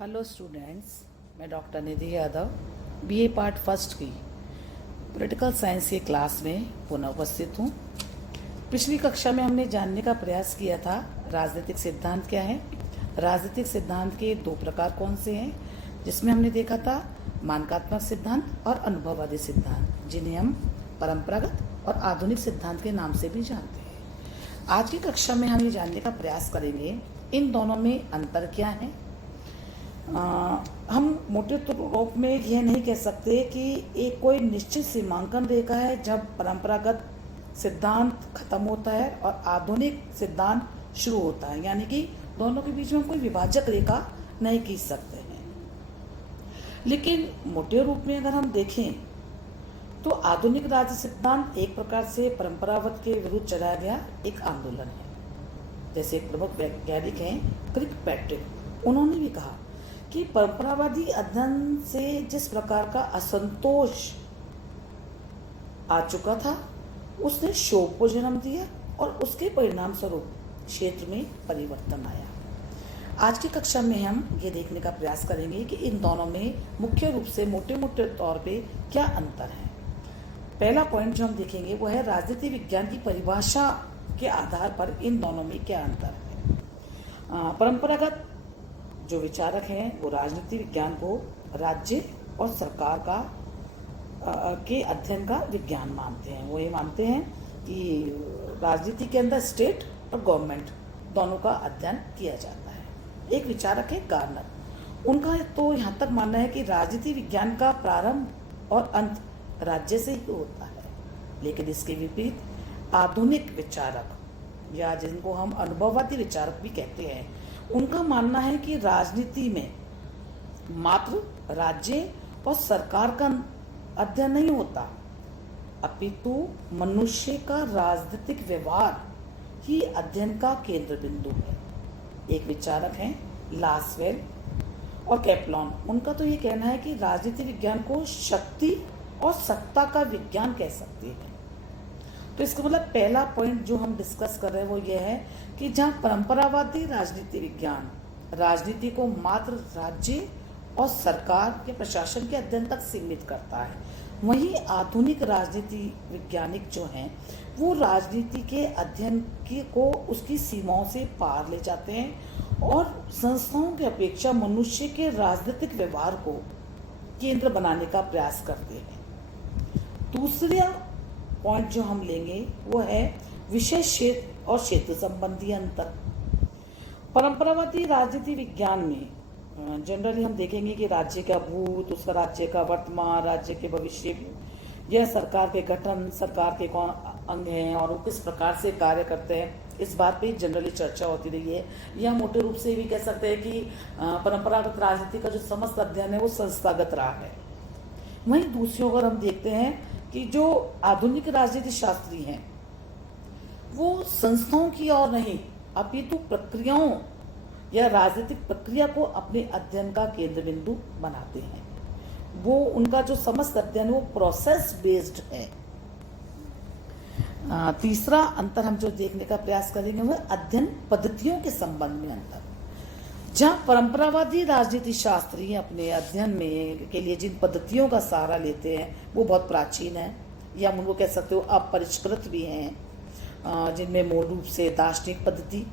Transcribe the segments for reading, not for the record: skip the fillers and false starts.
Hello students, मैं doctor निधि Yadav BA part first की political science की क्लास में पुनः उपस्थित हूँ। पिछली कक्षा में हमने जानने का प्रयास किया था राजनीतिक सिद्धांत क्या है, राजनीतिक सिद्धांत के दो प्रकार कौन से हैं, जिसमें हमने देखा था मानकात्मक सिद्धांत और अनुभववादी सिद्धांत, जिन्हें हम परंपरागत और आधुनिक सिद्धांत के नाम से भी जानते हैं। आज की कक्षा में हम ये जानने का प्रयास करेंगे इन दोनों में अंतर क्या है। हम मोटे रूप में यह नहीं कह सकते कि एक कोई निश्चित सीमांकन रेखा है जब परंपरागत सिद्धांत खत्म होता है और आधुनिक सिद्धांत शुरू होता है, यानी कि दोनों के बीच में कोई विभाजक रेखा नहीं खींच सकते हैं। लेकिन मोटे रूप में अगर हम देखें तो आधुनिक राज्य सिद्धांत एक प्रकार से परंपरागत के विरुद्ध चलाया गया एक आंदोलन है। जैसे एक प्रमुख वैज्ञानिक हैं क्रिकपैट्रिक, उन्होंने भी कहा कि परंपरावादी अध्ययन से जिस प्रकार का असंतोष आ चुका था उसने शोक को जन्म दिया और उसके परिणाम स्वरूप क्षेत्र में परिवर्तन आया। आज की कक्षा में हम ये देखने का प्रयास करेंगे कि इन दोनों में मुख्य रूप से मोटे मोटे तौर पे क्या अंतर है। पहला पॉइंट जो हम देखेंगे वो है राजनीति विज्ञान की परिभाषा के आधार पर इन दोनों में क्या अंतर है। परंपरागत जो विचारक हैं वो राजनीति विज्ञान को राज्य और सरकार का के अध्ययन का विज्ञान मानते हैं। वो ये मानते हैं कि राजनीति के अंदर स्टेट और गवर्नमेंट दोनों का अध्ययन किया जाता है। एक विचारक है गार्नर, उनका तो यहाँ तक मानना है कि राजनीति विज्ञान का प्रारंभ और अंत राज्य से ही होता है। लेकिन इसके विपरीत आधुनिक विचारक या जिनको हम अनुभववादी विचारक भी कहते हैं, उनका मानना है कि राजनीति में मात्र राज्य और सरकार का अध्ययन नहीं होता, अपितु मनुष्य का राजनीतिक व्यवहार ही अध्ययन का केंद्र बिंदु है। एक विचारक हैं लासवेल और कैप्लॉन, उनका तो ये कहना है कि राजनीति विज्ञान को शक्ति और सत्ता का विज्ञान कह सकते हैं। तो इसका मतलब पहला पॉइंट जो हम डिस्कस कर रहे हैं वो ये है कि जहाँ परंपरावादी राजनीति विज्ञान राजनीति को मात्र राज्य और सरकार के प्रशासन के अध्ययन तक सीमित करता है, वहीं आधुनिक राजनीति वैज्ञानिक जो हैं वो राजनीति के अध्ययन को उसकी सीमाओं से पार ले जाते हैं और संस्थाओं की अपेक्षा मनुष्य के राजनीतिक व्यवहार को केंद्र बनाने का प्रयास करते हैं। दूसरा पॉइंट जो हम लेंगे वो है विषय क्षेत्र और क्षेत्र संबंधी अंतर। परंपरावादी राजनीति विज्ञान में जनरली हम देखेंगे कि राज्य का भूत, उसका राज्य का वर्तमान, राज्य के भविष्य, यह सरकार के गठन, सरकार के कौन अंग हैं और वो किस प्रकार से कार्य करते हैं, इस बात पे जनरली चर्चा होती रही है। या मोटे रूप से भी कह सकते हैं कि परंपरागत राजनीति का जो समस्त अध्ययन है वो संस्थागत रहा है। वहीं दूसरी ओर हम देखते हैं कि जो आधुनिक राजनीति शास्त्री हैं वो संस्थाओं की ओर नहीं अपितु प्रक्रियाओं या राजनीतिक प्रक्रिया को अपने अध्ययन का केंद्र बिंदु बनाते हैं। वो उनका जो समस्त अध्ययन वो प्रोसेस बेस्ड है। तीसरा अंतर हम जो देखने का प्रयास करेंगे वह अध्ययन पद्धतियों के संबंध में अंतर। जहाँ परंपरावादी राजनीति शास्त्री अपने अध्ययन में के लिए जिन पद्धतियों का सहारा लेते हैं वो बहुत प्राचीन है, या हम उनको कह सकते हो अपरिष्कृत भी हैं, जिनमें मूल रूप से दार्शनिक पद्धति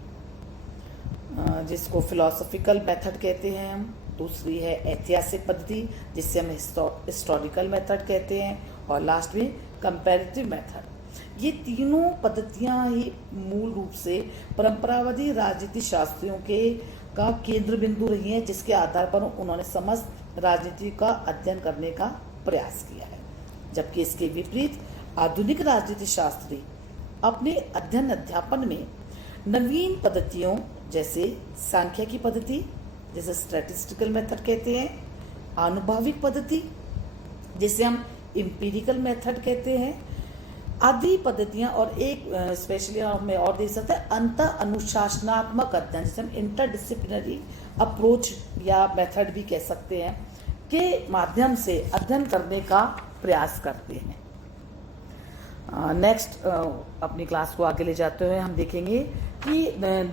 जिसको फिलोसॉफिकल मेथड कहते हैं हम, दूसरी है ऐतिहासिक पद्धति जिससे हम हिस्टोरिकल मेथड कहते हैं, और लास्ट में कंपैरेटिव मेथड। ये तीनों पद्धतियाँ ही मूल रूप से परंपरावादी राजनीति शास्त्रियों के का केंद्र बिंदु रही है, जिसके आधार पर उन्होंने समस्त राजनीति का अध्ययन करने का प्रयास किया है। जबकि इसके विपरीत आधुनिक राजनीति शास्त्री अपने अध्ययन अध्यापन में नवीन पद्धतियों जैसे सांख्यिकी पद्धति जिसे स्टैटिस्टिकल मेथड कहते हैं, आनुभाविक पद्धति जिसे हम एम्पिरिकल मेथड कहते हैं, आदि पद्धतियां, और एक स्पेशली हमें और देख सकते हैं अंत अनुशासनात्मक अध्ययन जिसे हम इंटरडिसिप्लिनरी अप्रोच या मेथड भी कह सकते हैं, के माध्यम से अध्ययन करने का प्रयास करते हैं। नेक्स्ट अपनी क्लास को आगे ले जाते हुए हम देखेंगे कि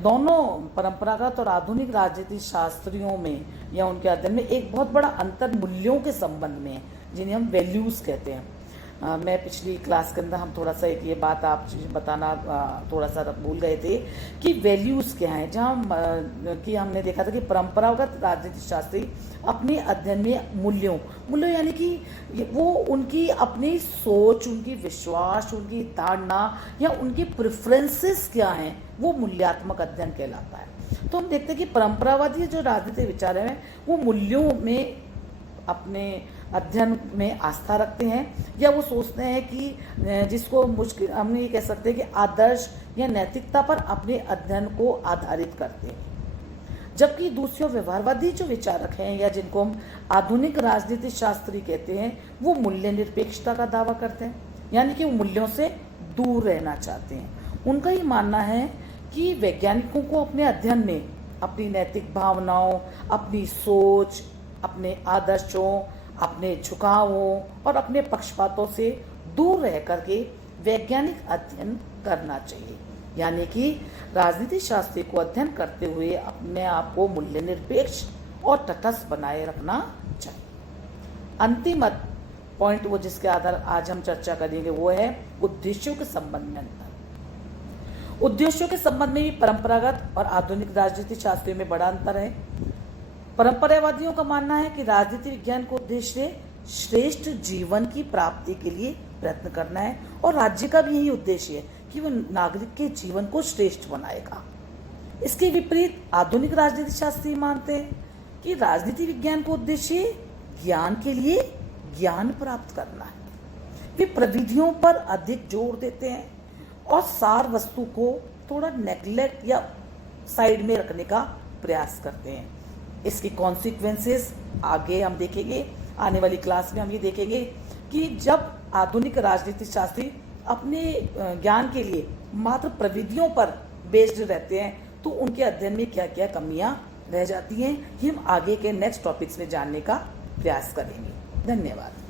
दोनों परंपरागत और आधुनिक राजनीति शास्त्रियों में या उनके अध्ययन में एक बहुत बड़ा अंतर मूल्यों के संबंध में है, जिन्हें हम वैल्यूज कहते हैं। मैं पिछली क्लास के अंदर हम थोड़ा सा एक ये बात आप बताना थोड़ा सा भूल गए थे कि वैल्यूज़ क्या हैं, जहाँ कि हमने देखा था कि परंपरागत राजनीति शास्त्री अपने अध्ययन में मूल्यों यानी कि वो उनकी अपनी सोच, उनकी विश्वास, उनकी धारणा या उनकी प्रेफरेंसेस क्या हैं, वो मूल्यात्मक अध्ययन कहलाता है। तो हम देखते हैं कि परंपरावादी जो राजनीतिक विचार हैं वो मूल्यों में अपने अध्ययन में आस्था रखते हैं, या वो सोचते हैं कि जिसको मुश्किल हम ये कह सकते हैं कि आदर्श या नैतिकता पर अपने अध्ययन को आधारित करते हैं। जबकि दूसरे व्यवहारवादी जो विचारक हैं या जिनको हम आधुनिक राजनीति शास्त्री कहते हैं, वो मूल्य निरपेक्षता का दावा करते हैं, यानी कि वो मूल्यों से दूर रहना चाहते हैं। उनका ये मानना है कि वैज्ञानिकों को अपने अध्ययन में अपनी नैतिक भावनाओं, अपनी सोच, अपने आदर्शों, अपने झुकावों और अपने पक्षपातों से दूर रह करके वैज्ञानिक अध्ययन करना चाहिए। यानी कि राजनीति शास्त्री को अध्ययन करते हुए अपने आप को मूल्य निरपेक्ष और तटस्थ बनाए रखना चाहिए। अंतिम पॉइंट वो जिसके आधार आज हम चर्चा करेंगे वो है उद्देश्यों के संबंध में अंतर। उद्देश्यों के संबंध में भी परंपरागत और आधुनिक राजनीति शास्त्रियों में बड़ा अंतर है। परंपरावादियों का मानना है कि राजनीति विज्ञान का उद्देश्य श्रेष्ठ जीवन की प्राप्ति के लिए प्रयत्न करना है, और राज्य का भी यही उद्देश्य है कि वह नागरिक के जीवन को श्रेष्ठ बनाएगा। इसके विपरीत आधुनिक राजनीति शास्त्री मानते हैं कि राजनीति विज्ञान का उद्देश्य ज्ञान के लिए ज्ञान प्राप्त करना है। वे प्रविधियों पर अधिक जोर देते हैं और सार वस्तु को थोड़ा नेग्लेक्ट या साइड में रखने का प्रयास करते हैं। इसकी कॉन्सिक्वेंसेस आगे हम देखेंगे, आने वाली क्लास में हम ये देखेंगे कि जब आधुनिक राजनीति शास्त्री अपने ज्ञान के लिए मात्र प्रविधियों पर बेस्ड रहते हैं तो उनके अध्ययन में क्या क्या कमियां रह जाती हैं, ये हम आगे के नेक्स्ट टॉपिक्स में जानने का प्रयास करेंगे। धन्यवाद।